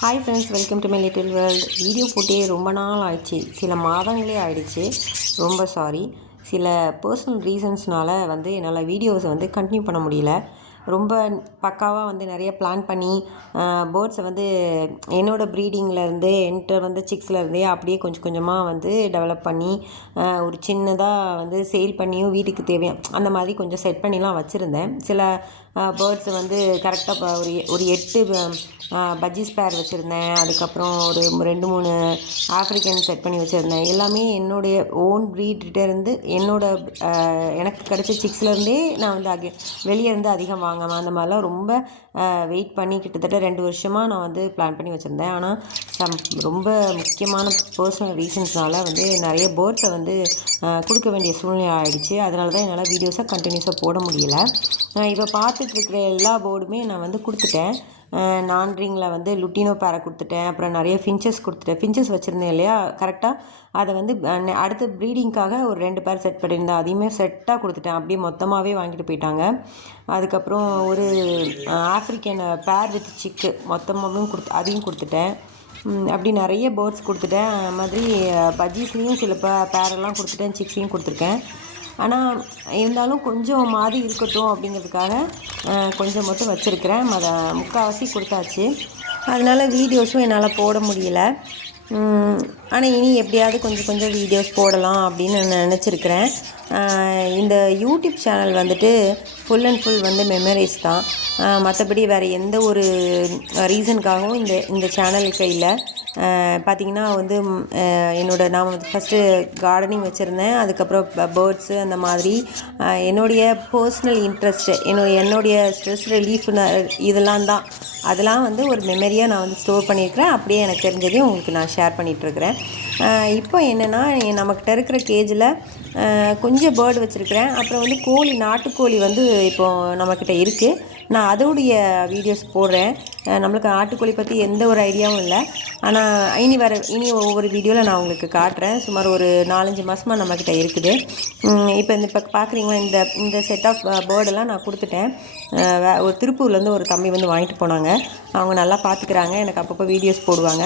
Hi friends, welcome to my little world. Video போட்டே ரொம்ப நாள் ஆயிடுச்சு, சில மாதங்களே ஆயிடுச்சு. ரொம்ப சாரி. சில பர்சனல் ரீசன்ஸ்னால் என்னால் வீடியோஸை கண்டினியூ பண்ண முடியல. ரொம்ப பக்காவாக நிறைய பிளான் பண்ணி பேர்ட்ஸை என்னோடய ப்ரீடிங்லேருந்து என்கிட்ட சிக்ஸ்லேருந்தே அப்படியே கொஞ்சம் கொஞ்சமாக டெவலப் பண்ணி ஒரு சின்னதாக சேல் பண்ணியும் வீட்டுக்கு தேவையான அந்த மாதிரி கொஞ்சம் செட் பண்ணிலாம் வச்சுருந்தேன். சில பேர்ட்ஸை கரெக்டாக ஒரு 8 பஜ்ஜீஸ் பேர் வச்சுருந்தேன். அதுக்கப்புறம் ஒரு 2-3 ஆஃப்ரிக்கன் செட் பண்ணி வச்சுருந்தேன். எல்லாமே என்னுடைய ஓன் ப்ரீட்கிட்டேருந்து எனக்கு கிடச்ச சிக்ஸ்லேருந்தே நான் வெளியே இருந்து அதிகம் வாங்காமல் அந்த மாதிரிலாம் ரொம்ப வெயிட் பண்ணி கிட்டத்தட்ட 2 வருஷமாக நான் பிளான் பண்ணி வச்சுருந்தேன். ஆனால் ரொம்ப முக்கியமான பர்சனல் ரீசன்ஸ்னால் நிறைய பேர்ட்ஸை கொடுக்க வேண்டிய சூழ்நிலை ஆகிடுச்சு. அதனால தான் என்னால் வீடியோஸை கண்டினியூஸாக போட முடியல. இப்போ பார்த்துட்ருக்கிற எல்லா போர்டுமே நான் கொடுத்துட்டேன். நான்ரிங்கில் லுட்டினோ பேரை கொடுத்துட்டேன். அப்புறம் நிறைய ஃபின்ச்சஸ் கொடுத்துட்டேன். ஃபின்ச்சஸ் வச்சுருந்தேன் இல்லையா, கரெக்டாக அதை அடுத்த ப்ரீடிங்காக ஒரு 2 பேர் செட் பண்ணியிருந்தேன். அதையுமே செட்டாக கொடுத்துட்டேன். அப்படியே மொத்தமாகவே வாங்கிட்டு போயிட்டாங்க. அதுக்கப்புறம் ஒரு ஆஃப்ரிக்கன் பேர் வித் சிக்கு மொத்தமாகவும் அதையும் கொடுத்துட்டேன். அப்படி நிறைய பேர்ட்ஸ் கொடுத்துட்டேன். அது மாதிரி பஜ்ஜீஸ்லேயும் சில பேரெல்லாம் கொடுத்துட்டேன், சிக்ஸையும் கொடுத்துருக்கேன். ஆனால் இருந்தாலும் கொஞ்சம் மாதிரி இருக்கட்டும் அப்படிங்கிறதுக்காக கொஞ்சம் மட்டும் வச்சுருக்கிறேன். அதை முக்கால்வாசி கொடுத்தாச்சு. அதனால் வீடியோஸும் என்னால் போட முடியல. ஆனால் இனி எப்படியாவது கொஞ்சம் கொஞ்சம் வீடியோஸ் போடலாம் அப்படின்னு நான் நினச்சிருக்கிறேன். இந்த YouTube channel full and full memories தான். மற்றபடி வேறு எந்த ஒரு ரீசனுக்காகவும் இந்த சேனலுக்கு இல்லை. பார்த்திங்கன்னா நான் ஃபஸ்ட்டு கார்டனிங் வச்சுருந்தேன். அதுக்கப்புறம் பேர்ட்ஸு அந்த மாதிரி என்னுடைய பர்சனல் இன்ட்ரெஸ்ட்டு என்னுடைய ஸ்ட்ரெஸ் ரிலீஃப் இதெல்லாம் தான். அதெல்லாம் ஒரு மெமரியாக நான் ஸ்டோர் பண்ணியிருக்கிறேன். அப்படியே எனக்கு தெரிஞ்சதையும் உங்களுக்கு நான் ஷேர் பண்ணிகிட்ருக்கிறேன். இப்போ என்னென்னா, நம்மக்கிட்ட இருக்கிற கேஜில் கொஞ்சம் பேர்டு வச்சுருக்கிறேன். அப்புறம் கோழி, நாட்டுக்கோழி இப்போது நம்மக்கிட்ட இருக்குது. நான் அதோடைய வீடியோஸ் போடுறேன். நம்மளுக்கு நாட்டுக்கோழி பற்றி எந்த ஒரு ஐடியாவும் இல்லை. ஆனால் இனி ஒவ்வொரு வீடியோவில் நான் உங்களுக்கு காட்டுறேன். சுமார் ஒரு 4-5 மாதமாக நம்மக்கிட்ட இருக்குது. இப்போ பார்க்குறீங்களா, இந்த செட் ஆஃப் பேர்டெல்லாம் நான் கொடுத்துட்டேன். ஒரு திருப்பூர்லேருந்து ஒரு தம்பி வாங்கிட்டு போனாங்க. அவங்க நல்லா பார்த்துக்கிறாங்க. எனக்கு அப்பப்போ வீடியோஸ் போடுவாங்க.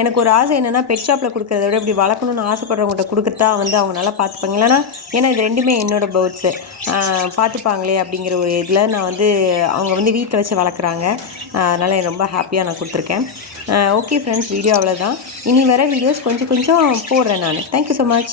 எனக்கு ஒரு ஆசை என்னென்னா, பெட் ஷாப்பில் கொடுக்குறத விட இப்படி வளர்க்கணும்னு ஆசைப்படுறவங்கள்ட்ட கொடுக்குறதா அவங்க நல்லா பார்த்துப்பாங்க. இல்லைனா ஏன்னா இது ரெண்டுமே என்னோடய பேர்ட்ஸு, பார்த்துப்பாங்களே அப்படிங்கிற ஒரு இதில் நான் அவங்க வீட்டில் வச்சு வளர்க்குறாங்க. அதனால் ரொம்ப ஹாப்பியாக நான் கொடுத்துருக்கேன். ஓகே ஃப்ரெண்ட்ஸ், வீடியோ அவ்வளோதான். இனி வர வீடியோஸ் கொஞ்சம் கொஞ்சம் போடுறேன் நான். Thank you so much.